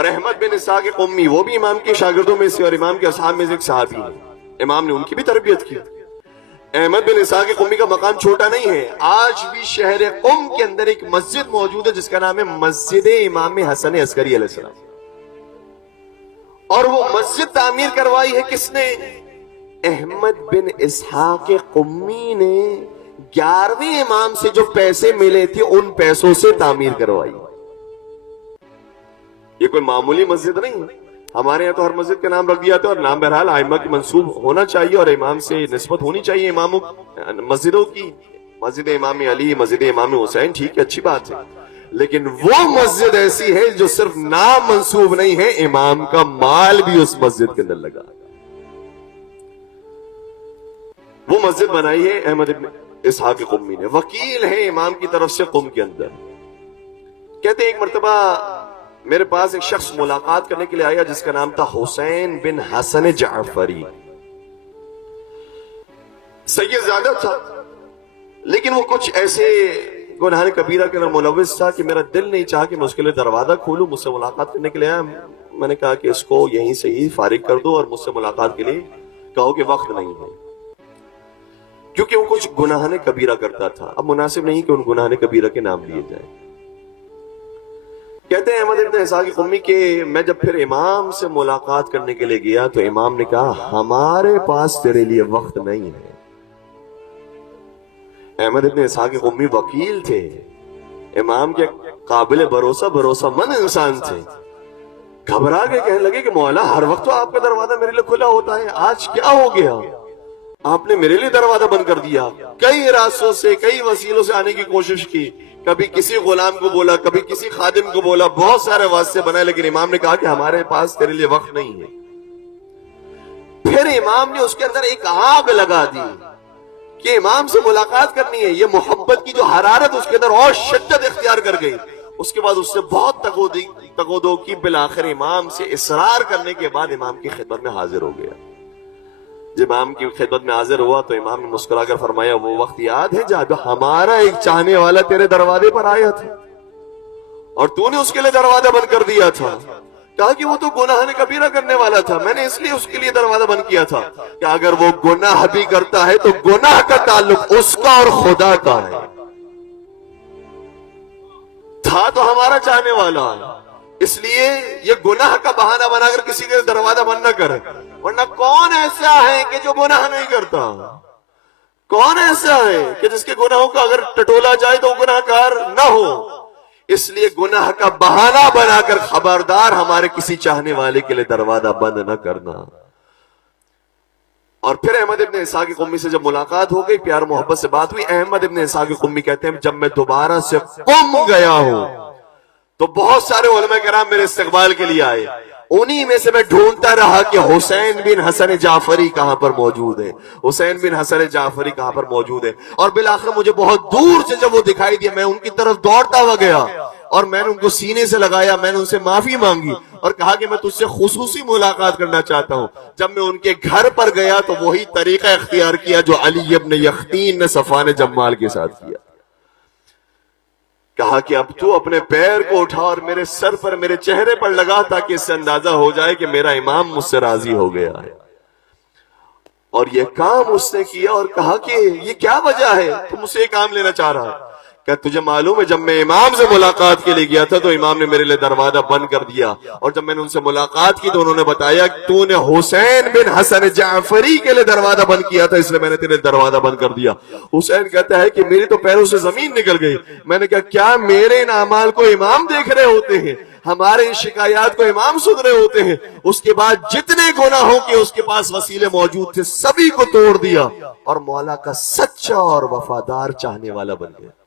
اور احمد بن اسحاق قمی وہ بھی امام کے شاگردوں میں سے اور امام کے اصحاب میں سے ایک صحابی ہے، امام نے ان کی بھی تربیت کی۔ احمد بن اسحاق قمی کا مقام چھوٹا نہیں ہے، آج بھی شہر قم کے اندر ایک مسجد موجود ہے جس کا نام ہے مسجد امام حسن عسکری علیہ السلام، اور وہ مسجد تعمیر کروائی ہے کس نے؟ احمد بن اسحاق قمی نے 11ویں امام سے جو پیسے ملے تھے ان پیسوں سے تعمیر کروائی۔ یہ کوئی معمولی مسجد نہیں ہے، ہمارے یہاں تو ہر مسجد کا نام رکھ دیا تھا، اور نام بہرحال ائمہ کی منسوب ہونا چاہیے اور امام سے نسبت ہونی چاہیے اماموں مسجدوں کی، مسجد امام علی، مسجد امام حسین، ٹھیک ہے، اچھی بات ہے، لیکن وہ مسجد ایسی ہے جو صرف نام منسوب نہیں ہے، امام کا مال بھی اس مسجد کے اندر لگا۔ وہ مسجد بنائی ہے احمد بن اسحاق قمی نے، وکیل ہے امام کی طرف سے قم کے اندر۔ کہتے ہیں ایک مرتبہ میرے پاس ایک شخص ملاقات کرنے کے لیے آیا جس کا نام تھا حسین بن حسن جعفری، سید زیادہ تھا لیکن وہ کچھ ایسے گناہ کبیرہ کے اندر ملوث تھا کہ میرا دل نہیں چاہا کہ میں اس کے لیے دروازہ کھولوں۔ مجھ سے ملاقات کرنے کے لیے آیا، میں نے کہا کہ اس کو یہیں سے ہی فارغ کر دو اور مجھ سے ملاقات کے لیے کہو کہ وقت نہیں ہے، کیونکہ وہ کچھ گناہ کبیرہ کرتا تھا، اب مناسب نہیں کہ ان گناہ کبیرہ کے نام لیے جائیں۔ کہتے ہیں احمد بن اسحاق قمی کہ میں جب پھر امام سے ملاقات کرنے کے لیے گیا تو امام نے کہا ہمارے پاس تیرے لیے وقت نہیں ہے۔ احمد بن اسحاق قمی وکیل تھے، امام کے قابل بھروسہ مند انسان تھے، گھبرا کے کہنے لگے کہ مولا ہر وقت تو آپ کا دروازہ میرے لیے کھلا ہوتا ہے، آج کیا ہو گیا؟ آپ نے میرے لیے دروازہ بند کر دیا۔ کئی راستوں سے کئی وسیلوں سے آنے کی کوشش کی، کبھی کسی غلام کو بولا، کبھی کسی خادم کو بولا، بہت سارے واسطے بنائے، لیکن امام نے کہا کہ ہمارے پاس تیرے لیے وقت نہیں ہے۔ پھر امام نے اس کے اندر ایک آگ لگا دی کہ امام سے ملاقات کرنی ہے، یہ محبت کی جو حرارت اس کے اندر اور شدت اختیار کر گئی۔ اس کے بعد اس سے بہت تقودو کی، بالآخر امام سے اصرار کرنے کے بعد امام کی خدمت میں حاضر ہو گیا۔ جب امام کی خدمت میں حاضر ہوا تو امام نے مسکرا کر فرمایا وہ وقت یاد ہے جب ہمارا ایک چاہنے والا تیرے دروازے پر آیا تھا اور تو نے اس کے لیے دروازہ بند کر دیا تھا؟ کہا کہ وہ تو گناہ کبیرہ کرنے والا تھا، میں نے اس لیے اس کے لیے دروازہ بند کیا تھا کہ اگر وہ گناہ بھی کرتا ہے تو گناہ کا تعلق اس کا اور خدا کا ہے، تھا تو ہمارا چاہنے والا، اس لیے یہ گناہ کا بہانہ بنا کر کسی کے دروازہ بند نہ کرے، ورنہ کون ایسا ہے کہ جو گناہ نہیں کرتا؟ کون ایسا ہے کہ جس کے گناہوں کا اگر ٹٹولا جائے تو گناہ کار نہ ہو؟ اس لیے گناہ کا بہانہ بنا کر خبردار ہمارے کسی چاہنے والے کے لیے دروازہ بند نہ کرنا۔ اور پھر احمد بن اسحاق قمی سے جب ملاقات ہو گئی، پیار محبت سے بات ہوئی، احمد بن اسحاق قمی کہتے ہیں جب میں دوبارہ سے قم گیا ہوں تو بہت سارے علماء کرام میرے استقبال کے لیے آئے، انہی میں سے میں ڈھونڈتا رہا کہ حسین بن حسن جعفری کہاں پر موجود ہے، حسین بن حسن جعفری کہاں پر موجود ہے، اور بالآخر مجھے بہت دور سے جب وہ دکھائی دیا میں ان کی طرف دوڑتا ہوا گیا اور میں نے ان کو سینے سے لگایا، میں نے ان سے معافی مانگی اور کہا کہ میں تجھ سے خصوصی ملاقات کرنا چاہتا ہوں۔ جب میں ان کے گھر پر گیا تو وہی طریقہ اختیار کیا جو علی ابن یقطین نے صفوان جمال کے ساتھ کیا، کہا کہ اب تو اپنے پیر کو اٹھا اور میرے سر پر، میرے چہرے پر لگا تاکہ اس سے اندازہ ہو جائے کہ میرا امام مجھ سے راضی ہو گیا ہے۔ اور یہ کام اس نے کیا اور کہا کہ یہ کیا وجہ ہے تم مجھ سے یہ کام لینا چاہ رہا ہے؟ کہ تجھے معلوم ہے جب میں امام سے ملاقات کے لیے گیا تھا تو امام نے میرے لیے دروازہ بند کر دیا، اور جب میں نے ان سے ملاقات کی تو انہوں نے بتایا کہ تو نے حسین بن حسن جعفری کے لیے دروازہ بند کیا تھا، اس لیے میں نے تیرے دروازہ بند کر دیا۔ حسین کہتا ہے کہ میری تو پیروں سے زمین نکل گئی، میں نے کہا کیا میرے ان اعمال کو امام دیکھ رہے ہوتے ہیں؟ ہمارے ان شکایات کو امام سن رہے ہوتے ہیں؟ اس کے بعد جتنے گناہوں کے اس کے پاس وسیلے موجود تھے سبھی کو توڑ دیا اور مولا کا سچا اور وفادار چاہنے والا بن گیا۔